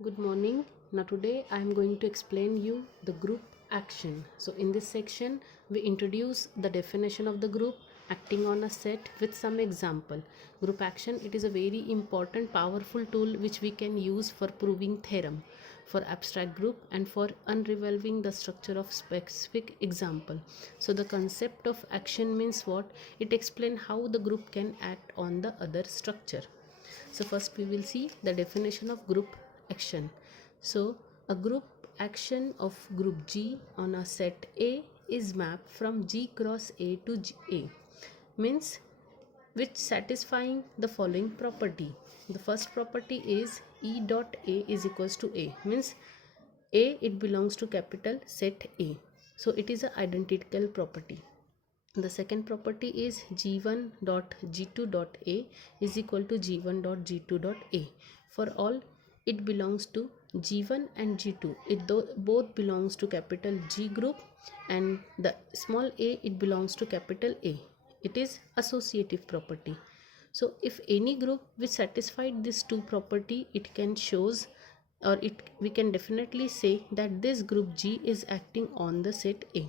Good morning. Now today I am going to explain you the group action. So in this section we introduce the definition of the group acting on a set with some example. Group action, it is a very important powerful tool which we can use for proving theorem, for abstract group and for unraveling the structure of specific example. So the concept of action means what? It explains how the group can act on the other structure. So first we will see the definition of group action. So a group action of group G on a set A is mapped from G cross A to A, means which satisfying the following property. The first property is E dot A is equals to A, means A, it belongs to capital set A, so it is an identical property. The second property is G1 dot G2 dot A is equal to G1 dot G2 dot A. For all it belongs to G1 and G2, it both belongs to capital G group, and the small a, it belongs to capital A. It is associative property. So if any group which satisfied these two property, it can shows, or we can definitely say that this group G is acting on the set A.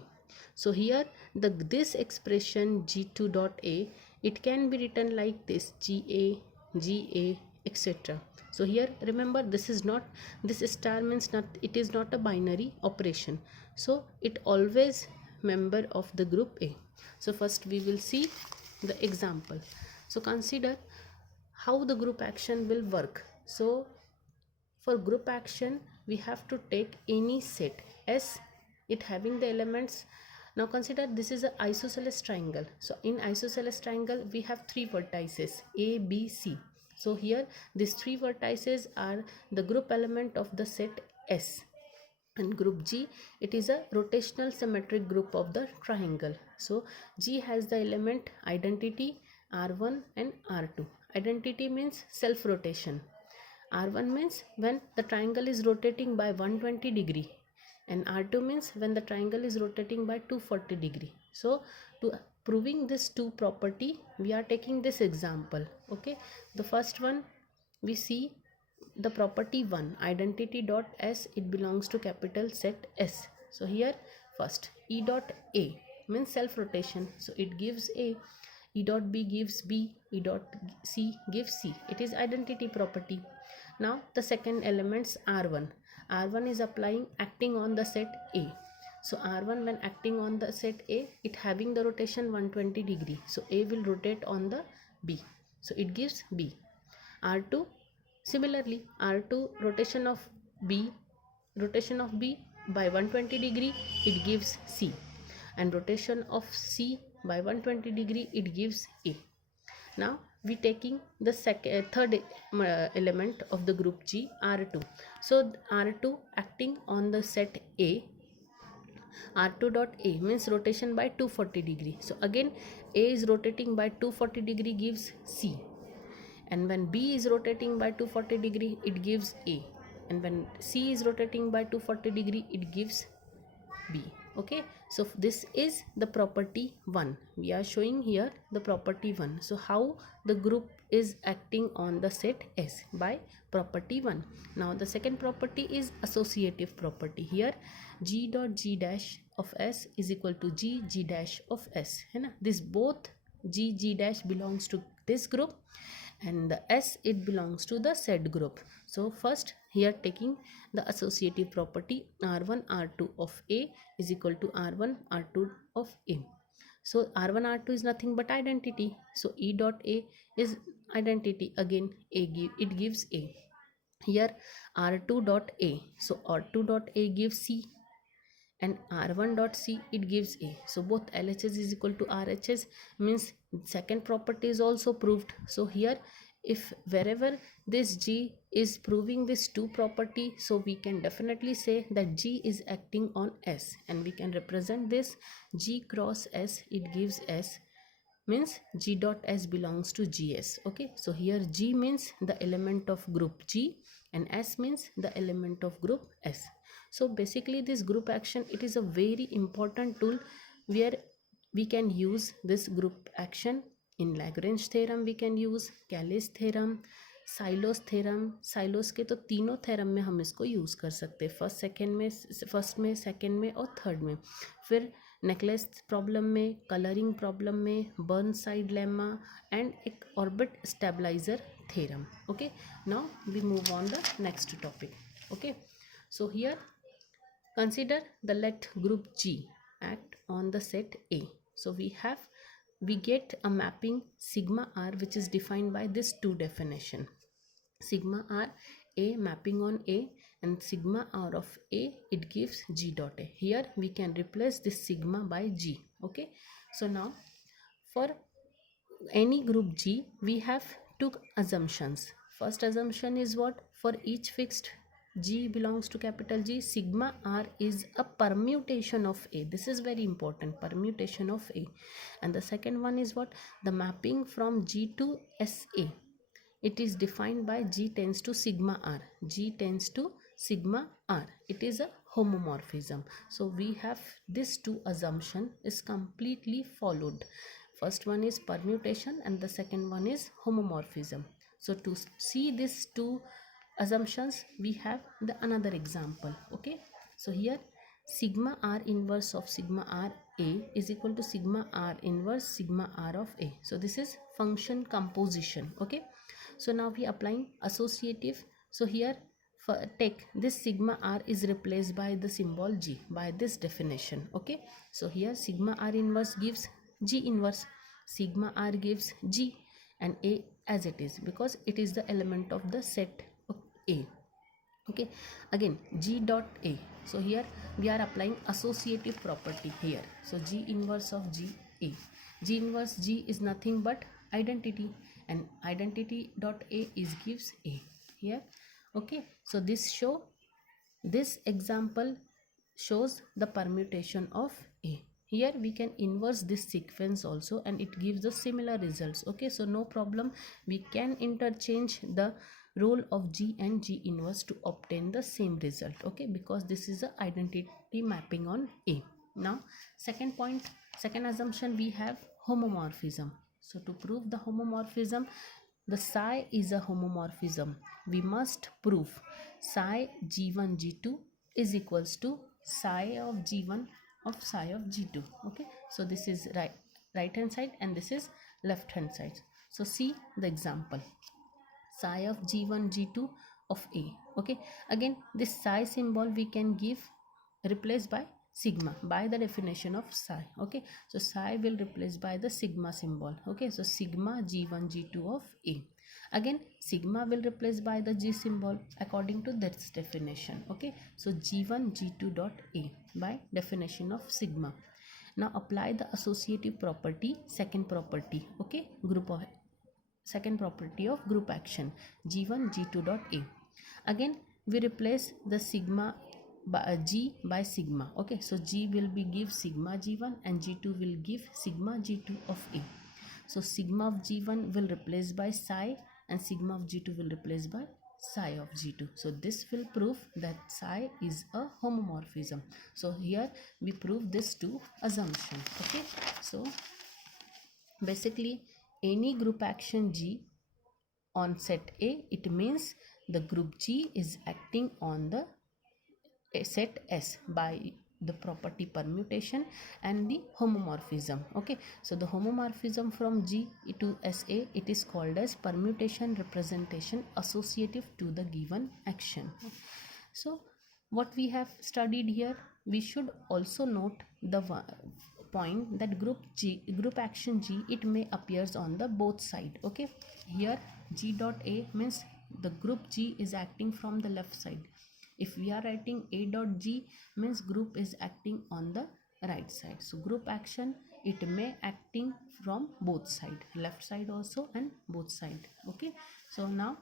So here this expression G2 dot A, it can be written like this: GA, etc. So here remember, this is not, this star means not, it is not a binary operation, so it always member of the group A. So first we will see the example. So consider how the group action will work. So for group action we have to take any set S, it having the elements. Now consider this is an isosceles triangle. So in isosceles triangle we have three vertices A, B, C. So here these three vertices are the group element of the set S. And group G, it is a rotational symmetric group of the triangle. So G has the element identity R1 and R2. Identity means self rotation. R1 means when the triangle is rotating by 120 degree, and R2 means when the triangle is rotating by 240 degree. So to proving this two property, we are taking this example. Okay, the first one we see the property 1, identity dot S, it belongs to capital set S. So here first E dot A means self rotation, so it gives A. E dot B gives B, E dot C gives C. It is identity property. Now the second elements R1. R1 is applying acting on the set A. So R1 when acting on the set A, it having the rotation 120 degree. So A will rotate on the B. So it gives B. R2 similarly, R2 rotation of B by 120 degree, it gives C, and rotation of C by 120 degree, it gives A. Now we taking the third element of the group G, R2. So R2 acting on the set A, R2 dot A means rotation by 240 degree. So again A is rotating by 240 degree gives C, and when B is rotating by 240 degree, it gives A, and when C is rotating by 240 degree, it gives B. Okay, so this is the property 1. We are showing here the property 1. So how the group is acting on the set S? By property 1. Now the second property is associative property. Here G dot G dash of S is equal to G G dash of S. This both G G dash belongs to this group, and the S, it belongs to the set group. So first here taking the associative property R1 R2 of A is equal to R1 R2 of A. So R1 R2 is nothing but identity. So E dot A is identity, again it gives A. Here R2 dot A, so R2 dot A gives C, and R1 dot C, it gives A. So both LHS is equal to RHS, means second property is also proved. So here if wherever this G is proving this two property, so we can definitely say that G is acting on S, and we can represent this G cross S, it gives S, means G dot S belongs to GS. Okay, so here G means the element of group G, and S means the element of group S. So basically this group action, it is a very important tool where we can use this group action. In Lagrange theorem we can use, Calais theorem, silos theorem, silos के तो तीनों theorem में हम इसको use कर सकते हैं, first में, सेकंड में और थर्ड में। फिर नेकलेस प्रॉब्लम में, कलरिंग प्रॉब्लम में, बर्नसाइड लेमा एंड एक orbit stabiliser theorem. Okay, now we move on the next topic. Okay, so here consider the let group G act on the set A. So we get a mapping sigma R which is defined by this two definition. Sigma R A mapping on A, and sigma R of A, it gives G dot A. Here we can replace this sigma by G. Okay, so now for any group G we have two assumptions. First assumption is what? For each fixed G belongs to capital G, sigma R is a permutation of A. This is very important, permutation of A. And the second one is what? The mapping from G to SA. It is defined by G tends to sigma R. G tends to sigma R. It is a homomorphism. So we have this two assumption is completely followed. First one is permutation and the second one is homomorphism. So to see these two assumptions, we have the another example. Okay, so here sigma R inverse of sigma R A is equal to sigma R inverse sigma R of A. So this is function composition. Okay, so now we applying associative. So here take this sigma R is replaced by the symbol G by this definition. Okay, so here sigma R inverse gives G inverse, sigma R gives G, and A as it is because it is the element of the set of A. Okay, again G dot A. So here we are applying associative property here. So G inverse of G A. G inverse G is nothing but identity, and identity dot A is gives A here. Okay, so this example shows the permutation of A. Here we can inverse this sequence also and it gives the similar results. Okay, so no problem, we can interchange the role of G and G inverse to obtain the same result. Okay, because this is a identity mapping on A. Now second point, second assumption, we have homomorphism. So to prove the homomorphism, the psi is a homomorphism. We must prove psi G1 G2 is equals to psi of G1 of psi of G2. Okay, so this is right hand side and this is left hand side. So see the example, psi of G1 G2 of A. Okay, again this psi symbol we can give replace by sigma by the definition of psi. Okay, so psi will replace by the sigma symbol. Okay, so sigma G1 G2 of A. Again sigma will replace by the G symbol according to this definition. Okay, so G1 G2 dot A by definition of sigma. Now apply the associative property, second property. Okay, second property of group action, G1 G2 dot A. Again we replace the sigma by G by sigma. Okay, so G will be give sigma G1 and G2 will give sigma G2 of A. So sigma of G1 will replace by psi and sigma of G2 will replace by psi of G2. So this will prove that psi is a homomorphism. So here we prove this two assumption. Okay, so basically any group action G on set A, it means the group G is acting on the set S by the property permutation and the homomorphism. Okay, so the homomorphism from G to SA, it is called as permutation representation associative to the given action. So what we have studied here, we should also note the point that group action G, it may appears on the both side. Okay, here G dot A means the group G is acting from the left side. If we are writing A dot G means group is acting on the right side. So group action, it may acting from both side, left side also and both side. Okay, so now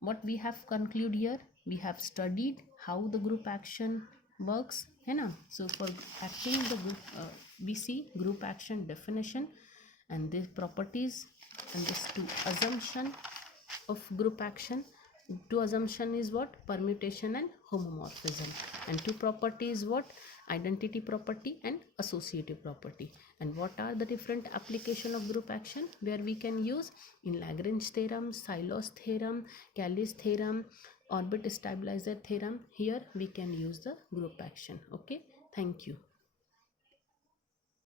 what we have conclude here, we have studied how the group action works, है ना? So for acting the group, we see group action definition and these properties and this two assumption of group action. Two assumption is what? Permutation and homomorphism. And two properties what? identity property and associative property. And what are the different application of group action where we can use? In Lagrange theorem, Syllos theorem, Calli's theorem, orbit stabilizer theorem, here we can use the group action. Okay, thank you.